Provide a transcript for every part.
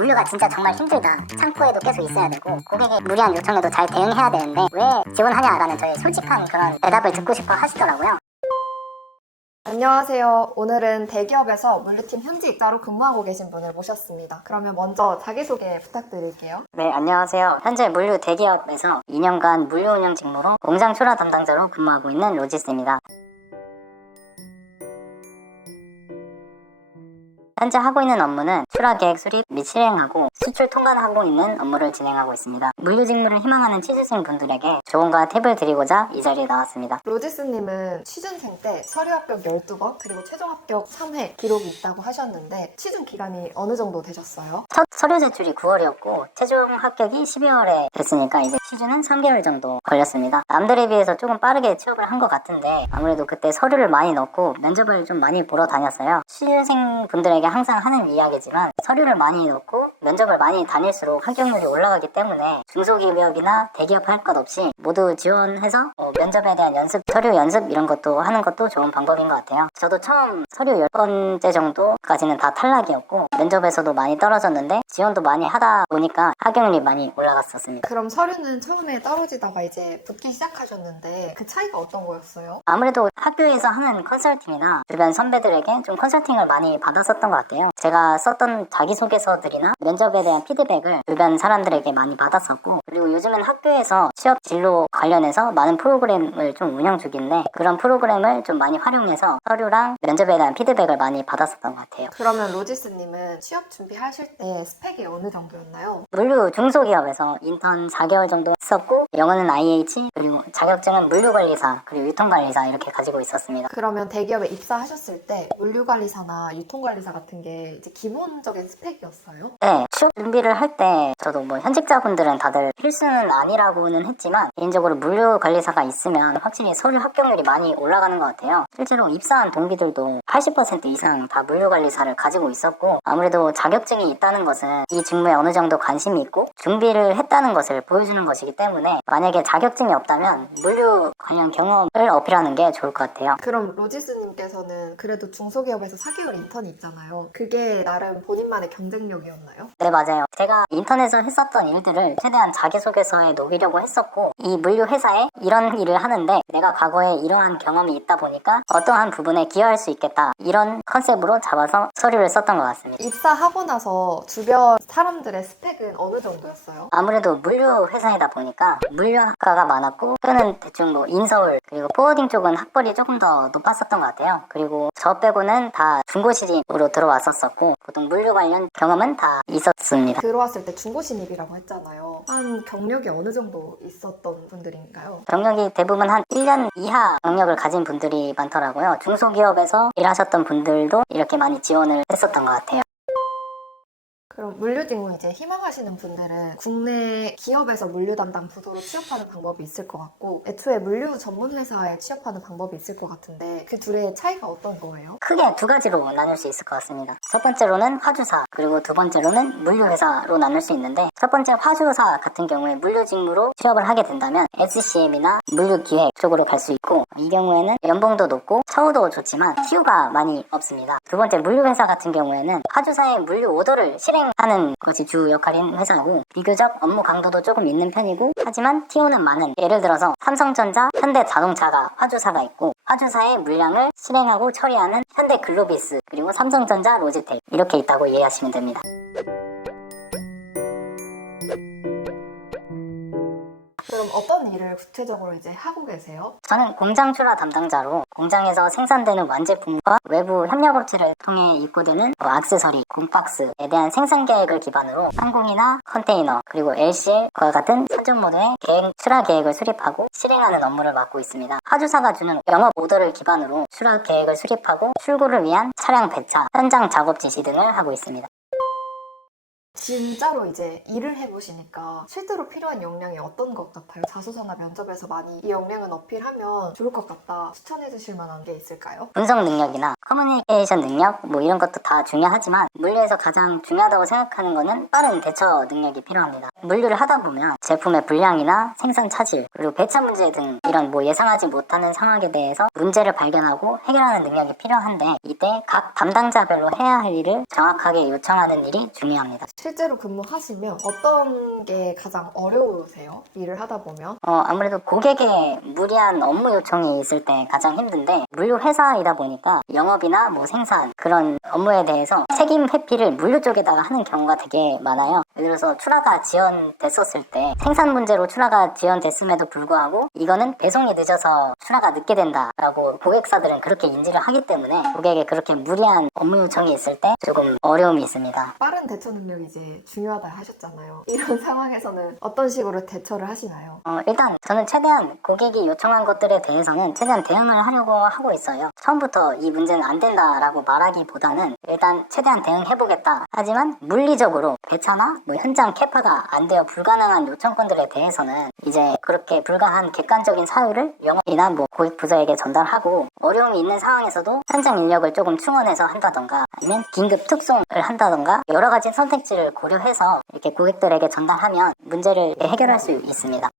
물류가 진짜 정말 힘들다. 창고에도 계속 있어야 되고 고객의 무리한 요청에도 잘 대응해야 되는데 왜 지원하냐라는 저의 솔직한 그런 대답을 듣고 싶어 하시더라고요. 안녕하세요. 오늘은 대기업에서 물류팀 현직자로 근무하고 계신 분을 모셨습니다. 그러면 먼저 자기소개 부탁드릴게요. 네, 안녕하세요. 현재 물류 대기업에서 2년간 물류 운영 직무로 공장 출하 담당자로 근무하고 있는 로지스입니다. 현재 하고 있는 업무는 출하 계획 수립 및 실행하고 수출 통관 하고 있는 업무를 진행하고 있습니다. 물류 직무를 희망하는 취준생 분들에게 조언과 팁을 드리고자 이 자리에 나왔습니다. 로지스님은 취준생 때 서류 합격 12번 그리고 최종 합격 3회 기록이 있다고 하셨는데 취준 기간이 어느 정도 되셨어요? 첫 서류 제출이 9월이었고 최종 합격이 12월에 됐으니까 이제 시즌은 3개월 정도 걸렸습니다. 남들에 비해서 조금 빠르게 취업을 한 것 같은데 아무래도 그때 서류를 많이 넣고 면접을 좀 많이 보러 다녔어요. 취준생 분들에게 항상 하는 이야기지만 서류를 많이 넣고 면접을 많이 다닐수록 합격률이 올라가기 때문에 중소기업이나 대기업 할 것 없이 모두 지원해서 어, 면접에 대한 연습, 서류 연습 이런 것도 하는 것도 좋은 방법인 것 같아요. 저도 처음 서류 10번째 정도까지는 다 탈락이었고 면접에서도 많이 떨어졌는데 지원도 많이 하다 보니까 합격률이 많이 올라갔었습니다. 그럼 서류는 처음에 떨어지다가 이제 붙기 시작하셨는데 그 차이가 어떤 거였어요? 아무래도 학교에서 하는 컨설팅이나 주변 선배들에게 좀 컨설팅을 많이 받았었던 것 같아요. 제가 썼던 자기소개서들이나 면접에 대한 피드백을 주변 사람들에게 많이 받았었고 그리고 요즘은 학교에서 취업 진로 관련해서 많은 프로그램을 좀 운영 중인데 그런 프로그램을 좀 많이 활용해서 서류랑 면접에 대한 피드백을 많이 받았었던 것 같아요. 그러면 로지스님은 취업 준비하실 때 스펙이 어느 정도였나요? 물류 중소기업에서 인턴 4개월 정도 했었고 영어는 IH 그리고 자격증은 물류관리사 그리고 유통관리사 이렇게 가지고 있었습니다. 그러면 대기업에 입사하셨을 때 물류관리사나 유통관리사 같은 게 이제 기본적인 스펙이었어요? 네, 취업 준비를 할 때 저도 뭐 현직자분들은 다들 필수는 아니라고는 했지만 개인적으로 물류 관리사가 있으면 확실히 서류 합격률이 많이 올라가는 것 같아요. 실제로 입사한 동기들도 80% 이상 다 물류 관리사를 가지고 있었고 아무래도 자격증이 있다는 것은 이 직무에 어느 정도 관심이 있고 준비를 했다는 것을 보여주는 것이기 때문에 만약에 자격증이 없다면 물류 관련 경험을 어필하는 게 좋을 것 같아요. 그럼 로지스님께서는 그래도 중소기업에서 4개월 인턴이 있잖아요. 그게 나름 본인만의 경쟁력이었나요? 네, 맞아요. 제가 인터넷에서 했었던 일들을 최대한 자기소개서에 녹이려고 했었고, 이 물류 회사에 이런 일을 하는데 내가 과거에 이러한 경험이 있다 보니까 어떠한 부분에 기여할 수 있겠다. 이런 컨셉으로 잡아서 서류를 썼던 것 같습니다. 입사하고 나서 주변 사람들의 스펙은 어느 정도였어요? 아무래도 물류 회사이다 보니까 물류학과가 많았고, 또는 대충 뭐 인서울, 그리고 포워딩 쪽은 학벌이 조금 더 높았었던 것 같아요. 그리고 저 빼고는 다 중고 시집으로 들어왔었었고, 보통 물류 관련 경험은 다 있었습니다. 들어왔을 때 중고 신입이라고 했잖아요. 한 경력이 어느 정도 있었던 분들인가요? 경력이 대부분 한 1년 이하 경력을 가진 분들이 많더라고요. 중소기업에서 일하셨던 분들도 이렇게 많이 지원을 했었던 것 같아요. 그럼 물류 직무 이제 희망하시는 분들은 국내 기업에서 물류 담당 부도로 취업하는 방법이 있을 것 같고 애초에 물류 전문 회사에 취업하는 방법이 있을 것 같은데 그 둘의 차이가 어떤 거예요? 크게 두 가지로 나눌 수 있을 것 같습니다. 첫 번째로는 화주사, 그리고 두 번째로는 물류회사로 나눌 수 있는데 첫 번째 화주사 같은 경우에 물류 직무로 취업을 하게 된다면 SCM이나 물류기획 쪽으로 갈 수 있고 이 경우에는 연봉도 높고 처우도 좋지만 TU가 많이 없습니다. 두 번째 물류회사 같은 경우에는 화주사의 물류 오더를 실행 하는 것이 주 역할인 회사고 비교적 업무 강도도 조금 있는 편이고 하지만 TU는 많은 예를 들어서 삼성전자, 현대자동차가 화주사가 있고 화주사의 물량을 실행하고 처리하는 현대글로비스 그리고 삼성전자, 로지텍 이렇게 있다고 이해하시면 됩니다. 어떤 일을 구체적으로 이제 하고 계세요? 저는 공장 출하 담당자로 공장에서 생산되는 완제품과 외부 협력업체를 통해 입고되는 뭐 액세서리, 곰박스에 대한 생산 계획을 기반으로 항공이나 컨테이너 그리고 LCL과 같은 선적 모드의 계획, 출하 계획을 수립하고 실행하는 업무를 맡고 있습니다. 화주사가 주는 영업 오더를 기반으로 출하 계획을 수립하고 출고를 위한 차량 배차, 현장 작업 지시 등을 하고 있습니다. 진짜로 이제 일을 해보시니까 실제로 필요한 역량이 어떤 것 같아요? 자소서나 면접에서 많이 이 역량은 어필하면 좋을 것 같다 추천해 주실 만한 게 있을까요? 분석 능력이나 커뮤니케이션 능력 뭐 이런 것도 다 중요하지만 물류에서 가장 중요하다고 생각하는 거는 빠른 대처 능력이 필요합니다. 물류를 하다 보면 제품의 불량이나 생산 차질 그리고 배차 문제 등 이런 뭐 예상하지 못하는 상황에 대해서 문제를 발견하고 해결하는 능력이 필요한데 이때 각 담당자별로 해야 할 일을 정확하게 요청하는 일이 중요합니다. 실제 실제로 근무하시면 어떤 게 가장 어려우세요? 일을 하다 보면? 어, 아무래도 고객의 무리한 업무 요청이 있을 때 가장 힘든데 물류 회사이다 보니까 영업이나 뭐 생산 그런 업무에 대해서 책임 회피를 물류 쪽에다가 하는 경우가 되게 많아요. 예를 들어서 출하가 지연됐었을 때 생산 문제로 출하가 지연됐음에도 불구하고 이거는 배송이 늦어서 출하가 늦게 된다라고 고객사들은 그렇게 인지를 하기 때문에 고객의 그렇게 무리한 업무 요청이 있을 때 조금 어려움이 있습니다. 빠른 대처 능력이 이제 중요하다 하셨잖아요. 이런 상황에서는 어떤 식으로 대처를 하시나요? 어, 일단 저는 최대한 고객이 요청한 것들에 대해서는 최대한 대응을 하려고 하고 있어요. 처음부터 이 문제는 안 된다라고 말하기보다는 일단 최대한 대응해보겠다. 하지만 물리적으로 배차나 뭐 현장 캐파가 안 되어 불가능한 요청권들에 대해서는 이제 그렇게 불가한 객관적인 사유를 영업이나 뭐 고객 부서에게 전달하고 어려움이 있는 상황에서도 현장 인력을 조금 충원해서 한다던가 아니면 긴급 특송을 한다던가 여러 가지 선택지를 고려해서 이렇게 고객들에게 전달하면 문제를 해결할 수 있습니다.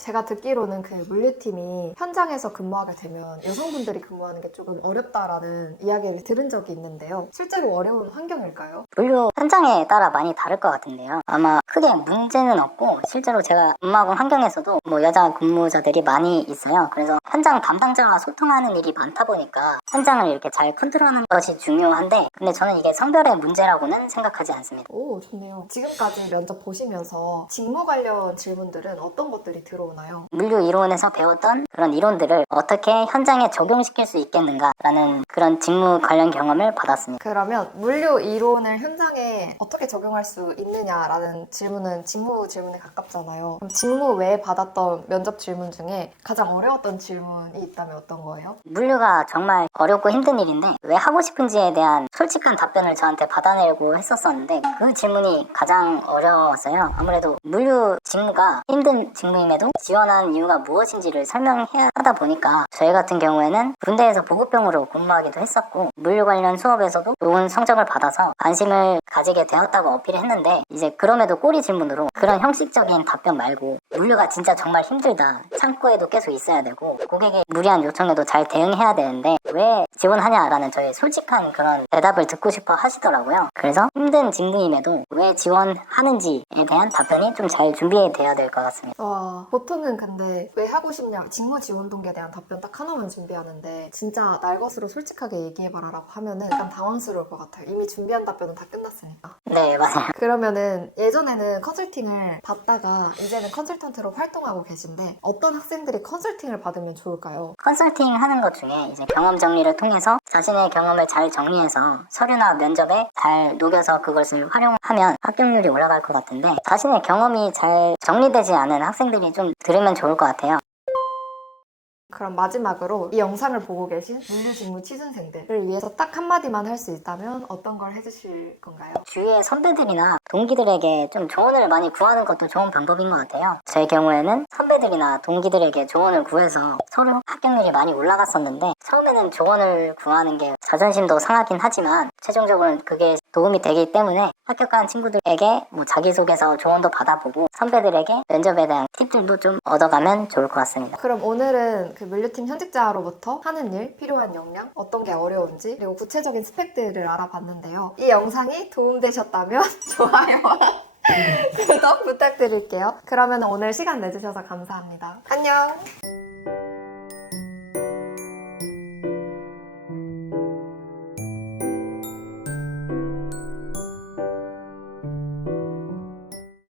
제가 듣기로는 그 물류팀이 현장에서 근무하게 되면 여성분들이 근무하는 게 조금 어렵다라는 이야기를 들은 적이 있는데요. 실제로 어려운 환경일까요? 물류 현장에 따라 많이 다를 것 같은데요. 아마 크게 문제는 없고 실제로 제가 근무하고 환경에서도 뭐 여자 근무자들이 많이 있어요. 그래서 현장 담당자와 소통하는 일이 많다 보니까 현장을 이렇게 잘 컨트롤하는 것이 중요한데 근데 저는 이게 성별의 문제라고는 생각하지 않습니다. 오, 좋네요. 지금까지 면접 보시면서 직무 관련 질문들은 어떤 것들이 들어 오나요? 물류 이론에서 배웠던 그런 이론들을 어떻게 현장에 적용시킬 수 있겠는가라는 그런 직무 관련 경험을 받았습니다. 그러면 물류 이론을 현장에 어떻게 적용할 수 있느냐라는 질문은 직무 질문에 가깝잖아요. 그럼 직무 외에 받았던 면접 질문 중에 가장 어려웠던 질문이 있다면 어떤 거예요? 물류가 정말 어렵고 힘든 일인데 왜 하고 싶은지에 대한 솔직한 답변을 저한테 받아내려고 했었었는데 그 질문이 가장 어려웠어요. 아무래도 물류 직무가 힘든 직무임에도 지원한 이유가 무엇인지를 설명해야 하다 보니까 저희 같은 경우에는 군대에서 보급병으로 근무하기도 했었고 물류 관련 수업에서도 좋은 성적을 받아서 관심을 가지게 되었다고 어필했는데 이제 그럼에도 꼬리 질문으로 그런 형식적인 답변 말고 물류가 진짜 정말 힘들다. 창고에도 계속 있어야 되고 고객의 무리한 요청에도 잘 대응해야 되는데 왜 지원하냐라는 저의 솔직한 그런 대답을 듣고 싶어 하시더라고요. 그래서 힘든 직무임에도 왜 지원하는지에 대한 답변이 좀 잘 준비돼야 될 것 같습니다. 와, 보통은 근데 왜 하고 싶냐 직무 지원 동기에 대한 답변 딱 하나만 준비하는데 진짜 날 것으로 솔직하게 얘기해봐라라고 하면은 약간 당황스러울 것 같아요. 이미 준비한 답변은 다 끝났으니까. 네 맞아요 그러면은 예전에는 컨설팅을 받다가 이제는 컨설턴트로 활동하고 계신데 어떤 학생들이 컨설팅을 받으면 좋을까요? 컨설팅 하는 것 중에 이제 경험 정리를 통해서 자신의 경험을 잘 정리해서 서류나 면접에 잘 녹여서 그것을 활용하면 합격률이 올라갈 것 같은데 자신의 경험이 잘 정리되지 않은 학생들이 좀 들으면 좋을 것 같아요. 그럼 마지막으로 이 영상을 보고 계신 물류직무 취준생들을 위해서 딱 한마디만 할 수 있다면 어떤 걸 해주실 건가요? 주위의 선배들이나 동기들에게 좀 조언을 많이 구하는 것도 좋은 방법인 것 같아요. 제 경우에는 선배들이나 동기들에게 조언을 구해서 서로 합격률이 많이 올라갔었는데 처음에는 조언을 구하는 게 자존심도 상하긴 하지만 최종적으로는 그게 도움이 되기 때문에 합격한 친구들에게 뭐 자기소개서 조언도 받아보고 선배들에게 면접에 대한 팁들도 좀 얻어가면 좋을 것 같습니다. 그럼 오늘은 그 물류팀 현직자로부터 하는 일, 필요한 역량, 어떤 게 어려운지, 그리고 구체적인 스펙들을 알아봤는데요. 이 영상이 도움되셨다면 좋아요와 구독 부탁드릴게요. 그러면 오늘 시간 내주셔서 감사합니다. 안녕!